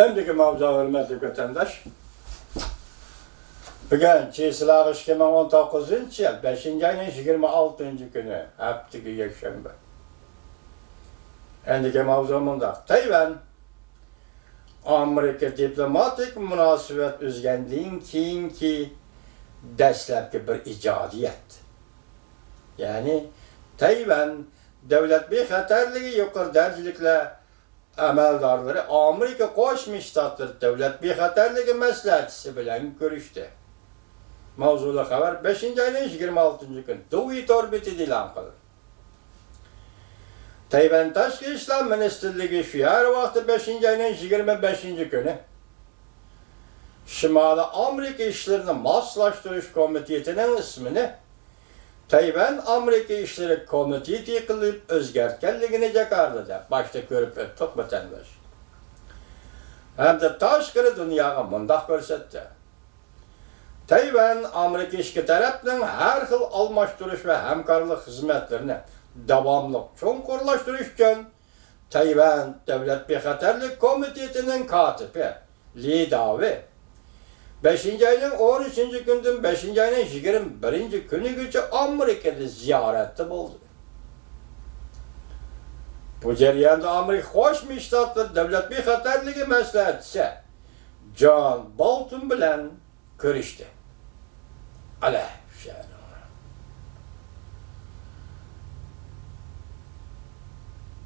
Önceki mavza hürmetli vatandaş. Bugün Çiğsilağ 2019 yıl 5. ayın 26. günü haftaki yakşembe. Önceki mavzamında Tayvan Amerika diplomatik münasebet üzgenliğin keyinki dastlabki bir icadiyet. Yani Tayvan devlet bir xatarligi yuqori darajlikla amaldorlari Amerika Qo'shma Shtatlar davlat bexatarligi maslahatchisi bilan ko'rishdi. Mavzuli xabar 5. ayning 26. kun Twitter orbitida e'lon qildi. Tayvan Tashqi ishlar ministrligi shu yer vaqti 5. ayning 25. kuni Shimoliy Amerika ishlarini moslashtirish komitetining ismini Tayvan Amerika İşleri Komiteti qilib o'zgartganligini Jakartada boshda ko'rib o'tdik vatandosh. Hamda tashqari dunyoga mundaq ko'rsatdi. Tayvan Amerika ikki tarafning har xil almashtirish va hamkorlik xizmatlarini davomli cho'nqurlashtirish uchun Tayvan Davlat bexatarlik komitetining kotibi Li Davi 5. ayının 13. günden 5. ayının 21. günügacha Amerika'da ziyaretde buldu. Bu jarayonda Amerika Qo'shma Shtatlar davlat bexatarligi maslahatchisi John Bolton bilan ko'rishdi.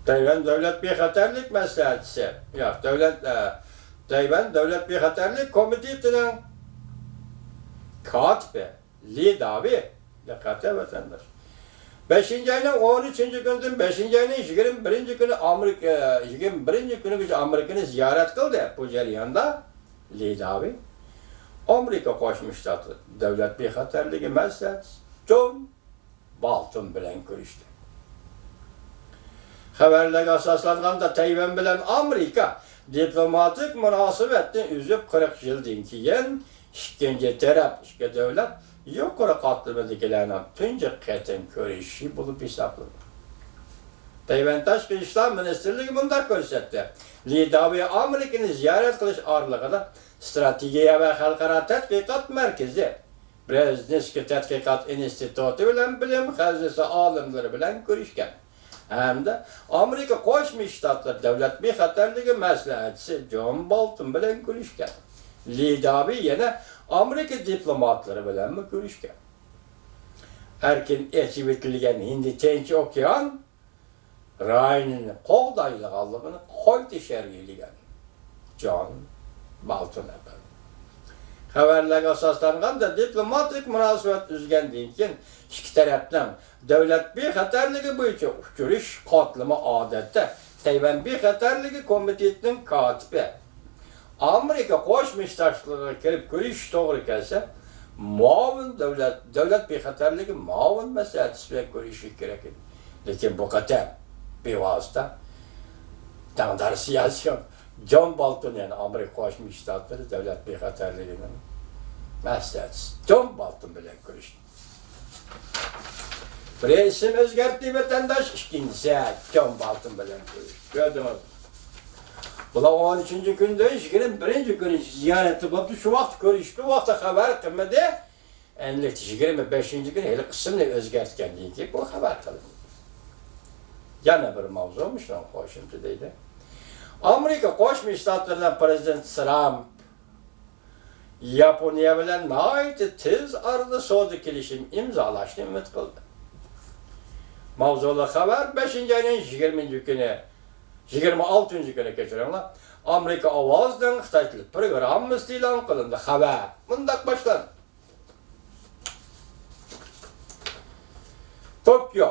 Tayvan davlat bexatarlik maslahatchisi, Tayvan Davlat Bexatarlik Komitetining kotibi Li Davi diqqatli vatandosh. 5. ayning 13. günden 5. ayning 21. günü Amerika 21. günügacha Amerikani ziyorat qildi. Bu jarayonda Li Davi Amerika Qo'shma Shtatlar davlat bexatarligi maslahatchisi John Bolton bilan ko'rishdi. Xabarlarga asoslanganda Tayvan bilan Amerika diplomatik munosabatni uzib 40 yildan keyin ikkinchi taraf ikki davlat yuqori qatlamadagilarning tunji qatim ko'rishi bo'lib hisoblanadi. Tayvan Tashqi ishlar ministrligi bunday ko'rsatdi. Li Davi Amerikani ziyorat qilish oralig'ida strategiya va xalqaro tadqiqot markazi, Brezhnevskiy tadqiqot instituti bilan bilim xazisi olimlari bilan ko'rishgan. Hamda Amerika Qo'shma Shtatlar davlat bexatarligi maslahatchisi John Bolton bilan ko'rishgan. Li Davi yana Amerika diplomatlari bilan ko'rishgan. Erkin elchib etilgan Hind Tinch okean rayonini qo'g'daydiganligini qo'ydi sharhlagan John Bolton. Xabarlarga asoslanganda diplomatik munosabat uzgandan keyin ikki tarafdan davlat bexatarligi bo'yicha uchirish qotlama odatda Tayvan bexatarligi komitetining kotibi Amerika Qo'shma Shtatlarga kelib ko'rish to'g'ri kelsa, muavin davlat bexatarligi muavin maslahatchisi bilan ko'rishi kerak edi. Lekin bu qator bevosita taqdir siyosiy John Bolton yani Amerika Qo'shma Shtatlari davlat bexatarligining maslahatchisi John Bolton bilan ko'rishdi. Bir isim o'zgartdi vatandosh, ikkinchisi John Bolton bilan ko'rishdi. Ko'rdingizmi? Bular 13. kunda 21. kuni ziyoratda bo'ldi, shu vaqt ko'rishdi, bu vaqtda xabar qilmadi. Endi 25. kuni hali qismni o'zgartgandan keyin bu xabar qilindi. Yana bir mavzumish qo'shimcha deydi. Amerika Qo'shma Shtatlaridan Prezident Trump Yaponiya bilan nihoyatda tez orada savdo kelishim imzolashni umid qildi. Mavzuli xabar 5. ayning 20. kuni 26. kuni kechiringlar. Amerika ovozidan Xitoy tili programmasi e'lon qilindi. Xabar bunday boshlandi. Tokyo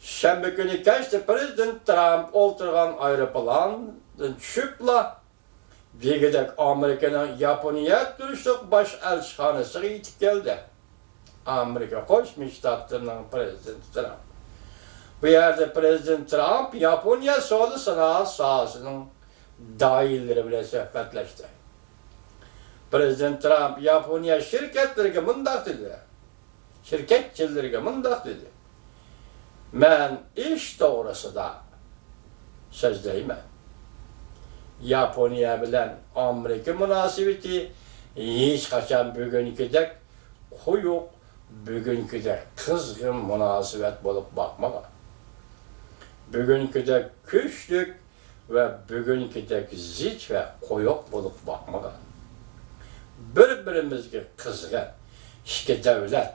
shanba kuni kechda Prezident Trump o'tirgan aeroplandan tushibla Begidak Amerikaning Yaponiya turishliq bosh elchixonasiga yetib keldi. Amerika Qo'shma Shtatlarining prezidenti Trump. Bu yerda Prezident Trump Yaponiya savdo sanoat sohasining doiralari bilan suhbatlashdi. Prezident Trump Yaponiya shirkatlariga mundaq dedi. Shirkatchilariga mundaq dedi. Men ish to'g'risida so'zlayman. Yaponiya bilen Amerika münasebeti hiç kaçan bugünküdek koyuk, bugünküdek kızgın münasebet bolup bakmaga. Bugünküdek güçlük ve bugünküdek zit ve koyuk bolup bakmaga. Bir-birimizge kızgın, iki devlet.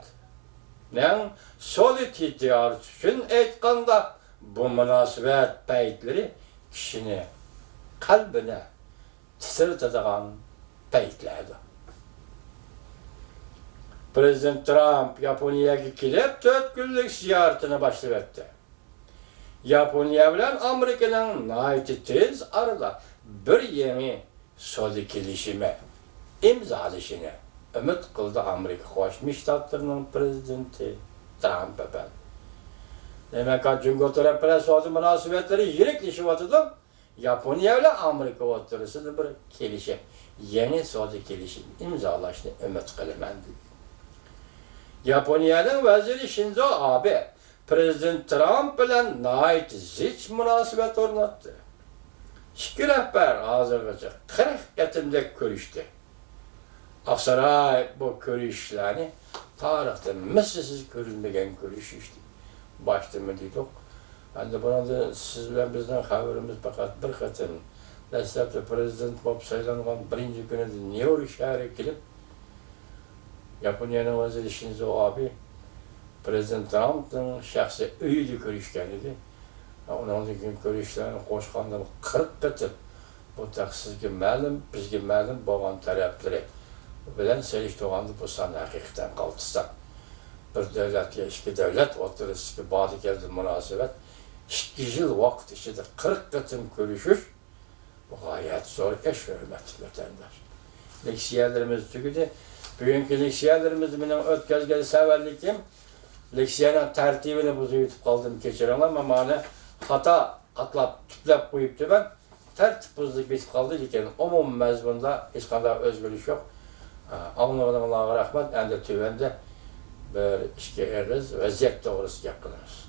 Ne? Solit ihtiyar için aytkanda bu münasebet peyitleri kişini kalbine titretadigan peyitlerdi. Prezident Trump Yaponiyaga kelip 4 günlük ziyaretini başlattı. Yaponiya bilen Amerika'nın nayiti tez arada bir yeni sözü kelişimi imzalaşını ümit kıldı Amerika Koşmuş Ştatlarının prezidenti Trump efendim. Demek ki Cumhuriyet tarafıyla sözü münasebetleri yirikleşiyordu. Yaponiya ile Amerika ortasında bir kelişim, yeni sözü kelişim imzalaşını ümit kılındı. Yaponiyanın veziri Shinzo Abe, Prezident Trump bilen nait zich münasebet ornattı. İki rehber hazırgacha 40 ketimde görüştü. Aksaray bu görüşlerini tarihte mislisiz görülmegen görüş işte. Başta mı dedik? Hani burada siz bilen bizden haberimiz fakat bir ketim. Destekte Prezident Bob sayılanan birinci günü New York şehre gelip Yaponiyanın veziri Shinzo Abe Prezident Trump'ın şahsi öyle görüşken idi. Onun için görüşlerini koşkandan 40 ketim. Bu da sizge ma'lum, bizge ma'lum bo'lgan taraflari bilan selishtirganda bu san haqiqatan qaltisdan. Bir devletga ikki devlet o'rtasidagi badi keldi munosabat 2 yil vaqt ichida 40 ketim ko'rishish bu g'oyat zo'r ish, hurmatli vatandosh. Leksiyalarimiz tugadi. Bugungi leksiyalarimiz bilan o'tkazgan savollikim leksiyaning tartibini buzib yutib qoldim, kechiringlar, mana xato atlab tuplab qo'yibdi ben. Tertip buzluk bitip kaldı iken umum mezbunda hiç kadar özgürlük yok. Anladığınız'a rahmet, en de tüvende bir işe eririz, vaziyet doğrusu yapılırız.